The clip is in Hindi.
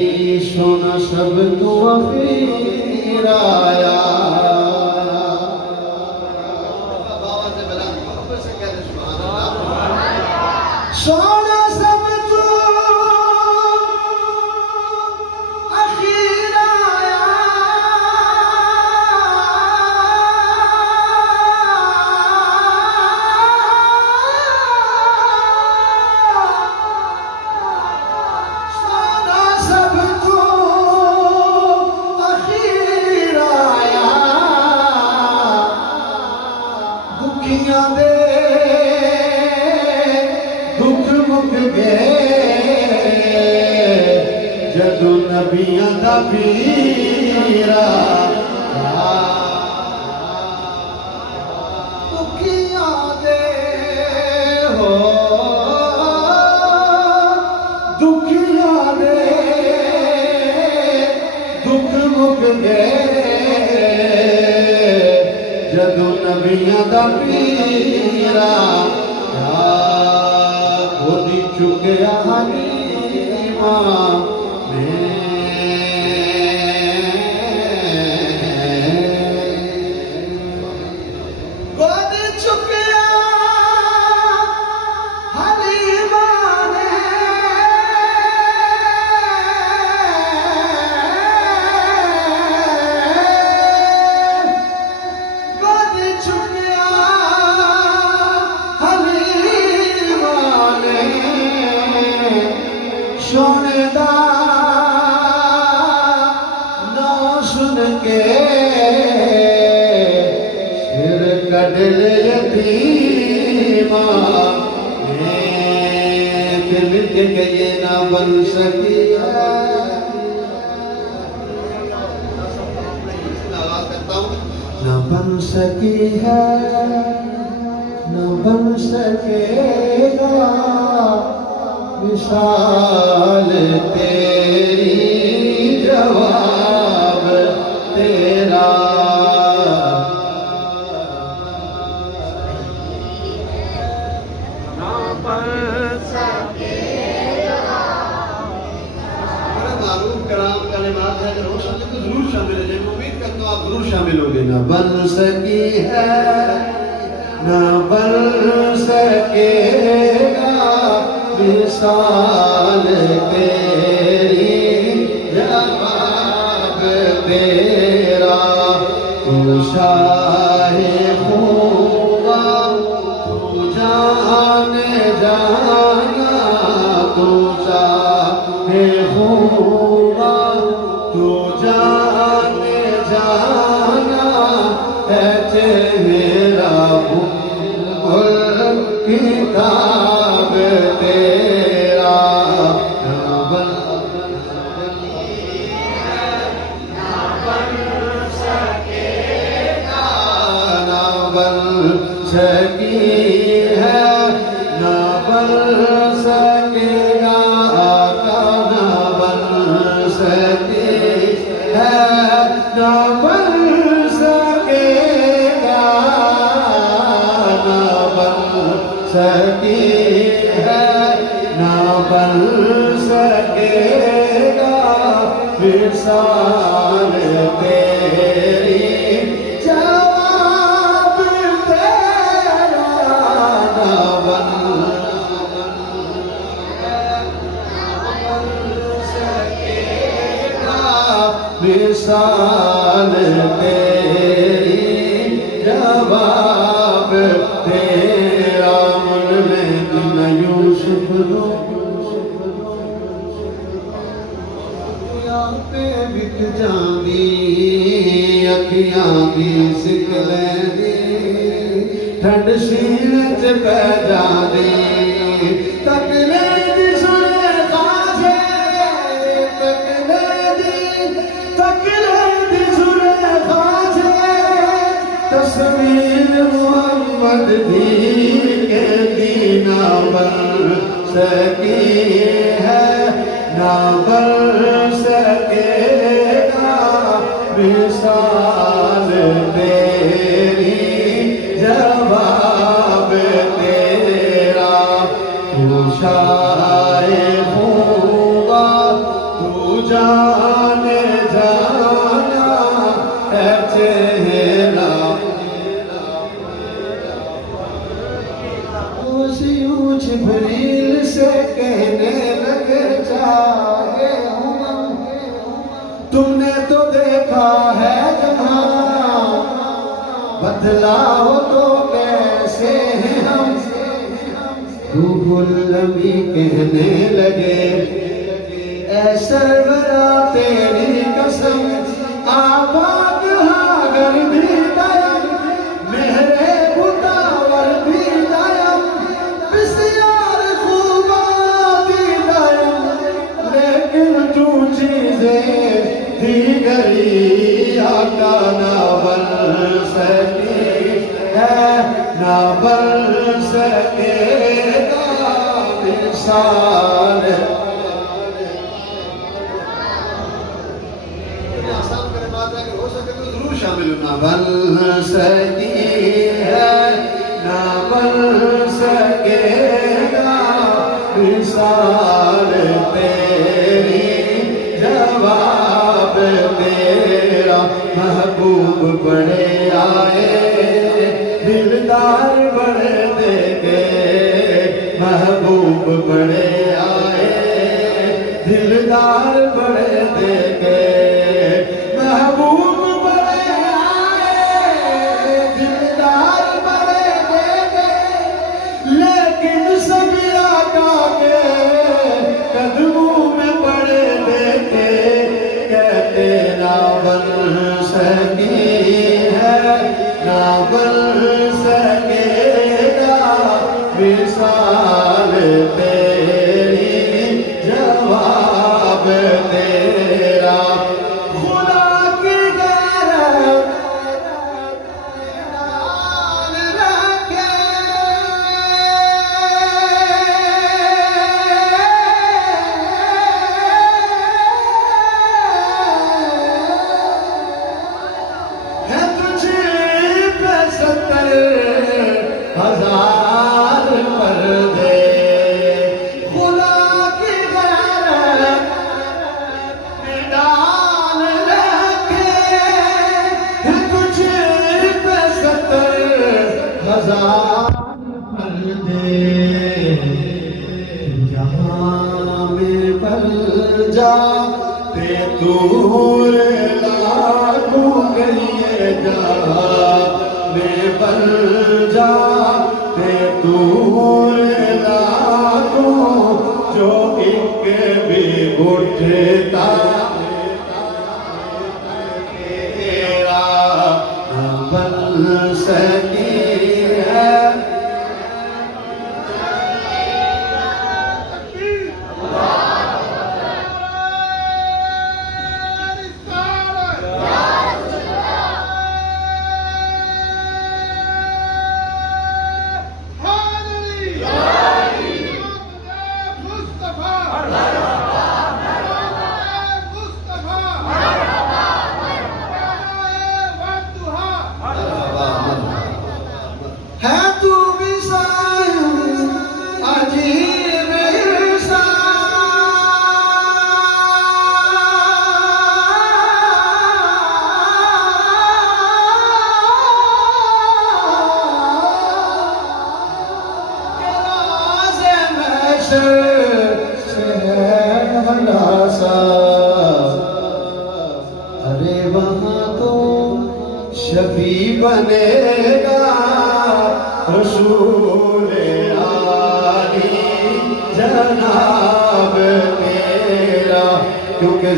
सोना सब तू अखीर आया। सोना सब तू अखीर आया। सोना सब तू अखीर आया। दुखियां दे दुख मुक गए जदों नबियां दा पीर आया। दुखियां दे हो दुखियां दे दुख मुक गए जदों नबियां दा पीर आया। गोदी चुकिया हलीमा ने गोदी चुकिया हलीमा ने गोदी चुकिया हलीमा ने। सोने दा ना सुन के सिर कढ़ ले यतीमा ने। फिर मिलके कहिए ना बन सकी है ना बन सकी है ना बन सकेगा मिसाल तेरी जवाब तेरा। मारूफ कलाम कलिमात है, अगर हो सके तो जरूर शामिल है। मैं उम्मीद करता हूँ आप जरूर शामिल होंगे। ना बन सकी है ना बन सकेगा मिसाल तेरी जवाब तेरा। तू शाहे खूबा तू जाने जाना। तू शाहे खूबा तू जाने जाना है चेहरा बुलबुल किताब तेरा। ना बन सकेगा ना बन सकी है ना बन सकेगा आका। ना बन सकी है ना बन सकेगा ना बन सकी है ना बन सकेगा मिसाल तेरी जवाब तेरा। ना बन सकेगा मिसाल तेरी जवाब तेरा। मन में दिन यूसुफ रो पे बिक जांदी अखियां दी सिकले दी ठंड सीने च पै जांदी। तकले दी सुने खासे तकले दी सुने खासे। तस्वीर मोहम्मद दी के दीना बन सकी है ना बन सकेगा मिसाल तेरी जवाब तेरा। तू शाये खूबा तू जा जाने जाना है चेहरा यूं जिब्रील से कहने लगे चाहे तुमने तो देखा है जहां बदला हो तो कैसे हैं हम रूहुल अमी कहने लगे ऐ सरवरा तेरी कसम आबाद हागर भी दयम मेरे बुतावर भी दयम बिस्यार खूबाती दयम लेकिन तू चीजें दीगरी आका ना बन सकी है ना बन सकेगा मिसाल आसान करे बात है कि हो सके तो जरूर शामिल होना बन सकी है ना बन सकेगा मिसाल तेरी जवाब तेरा महबूब बड़े आए दिलदार बड़े देखे महबूब बड़े आए दिलदार बड़े देखे महबूब बड़े आए दिलदार बड़े देखे लेकिन सभी आका के कदमों में पड़े देखे कहते ना बन सकी है ना बन सकेगा मिसाल तेरी जवाब तेरा खुदा की गैरत रखे है तुझे पे 70,000 पर्दे खुदा की गैरत में डाल रखे है तुझे पे 70,000 पर्दे यहाँ में पल जाते दूर लागू करिए जहाँ में पल जाते दूर लागू जो एक भी उठता तेरा न बन सकी है है तू भी अजीब अरे वहाँ तो शफी बनेगा रसूल आली जनाब तेरा क्योंकि